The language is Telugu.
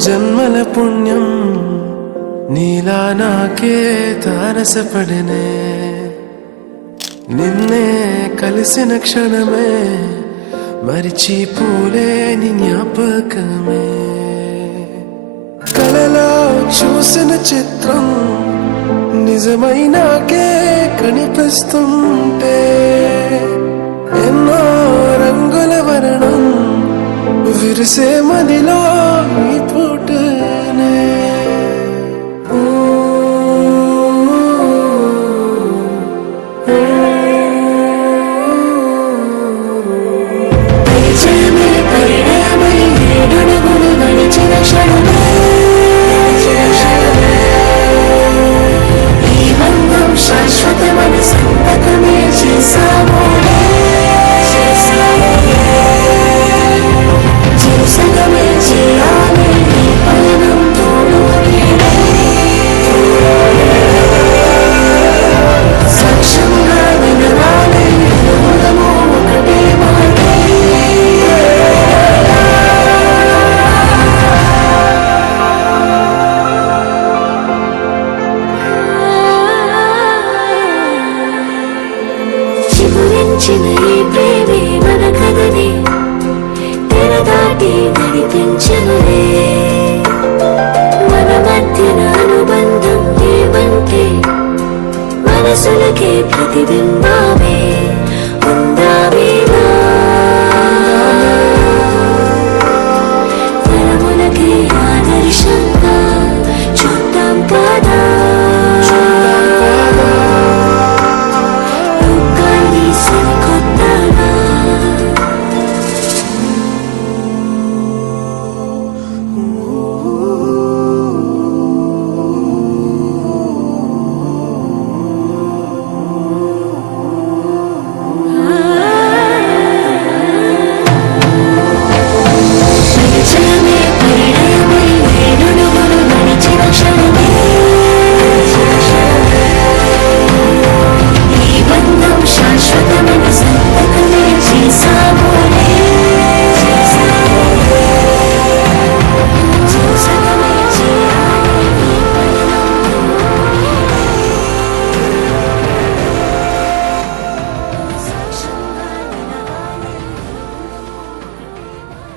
జన్మల పుణ్యం నీలా నాకే తారసపడినే నిన్నే కలిసిన క్షణమే మరిచిపోలేని జ్ఞాపకమే కలలో చూసిన చిత్రం నిజమై నాకే కనిపిస్తుంటే ఎన్నో రంగుల వర్ణం విరిసే మదిలో ఈ పూటనే శాశ్వతమైన సంతకమే చేసాము సగమే చేయాలి పయనం సాక్ష్యంగా వినరాలి ఒకటే మాట చిగురించిన ఈ ప్రేమే మన కథని తెరదాటి నడిపించనులే మన మధ్యన అనుబంధం ఏమంటే మనసులకే ప్రతిబింబమే